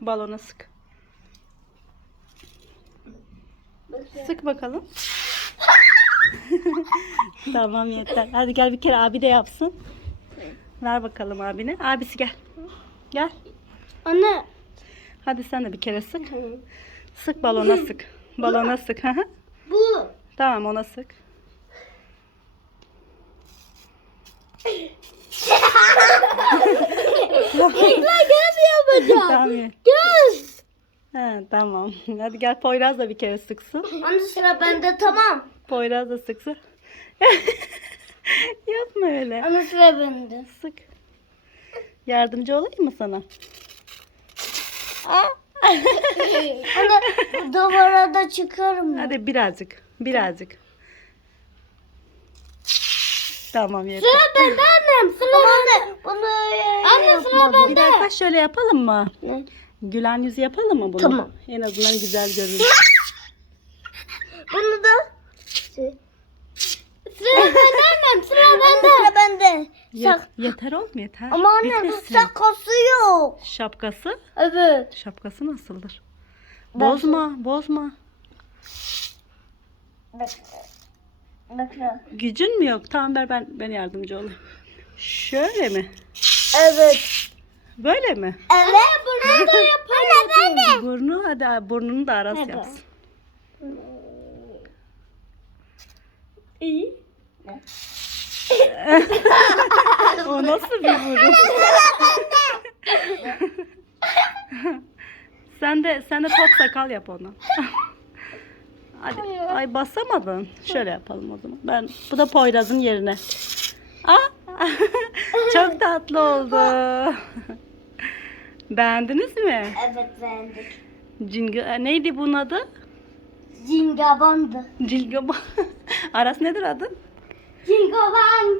Balona sık. Sık bakalım. tamam yeter. Hadi gel bir kere abi de yapsın. Ver bakalım abine. Abisi gel. Gel. Anne. Hadi sen de bir kere sık. Sık balona sık. Balona sık. Bu. tamam ona sık. Göz yapacağım. tamam. Göz. Ha, tamam. Hadi gel Poyraz da bir kere sıksın. Anne sıra bende tamam. Poyraz da sıksın. Yapma öyle. Anne sıra bende. Sık. Yardımcı olayım mı sana? Anne duvara da çıkarım. Hadi birazcık. Birazcık. Tamam yeter. Sıra bende annem. Sıra bende. Bunu sıra bende. Bir dakika şöyle yapalım mı? Ne? Gülen yüzü yapalım mı bunu? Tamam. En azından güzel görünür. Bunu da. Sıra bende annem. Sıra bende. Sıra bende. Ye- yeter oğlum yeter. Ama anne Bitmesin. şakası yok. Şapkası? Evet. Şapkası nasıldır? Ben- Bozma, bozma. Bekle. Gücün mü yok? Tamam ver ben ben yardımcı olayım. Şöyle mi? Evet. Böyle mi? Evet. Bunu da yapalım. Anne ben de. Burnu hadi burnunu da Aras Hadi. yapsın. İyi. O nasıl bir burun? sen de sen de top sakal yap onu. Hadi. Ay basamadın. Şöyle yapalım o zaman. Ben bu da Poyraz'ın yerine. Aa! Çok tatlı oldu. Beğendiniz mi? Evet beğendik. Cinga e, neydi bunun adı? Cingabandı. Cilgaba. Aras nedir adı? Cingaban.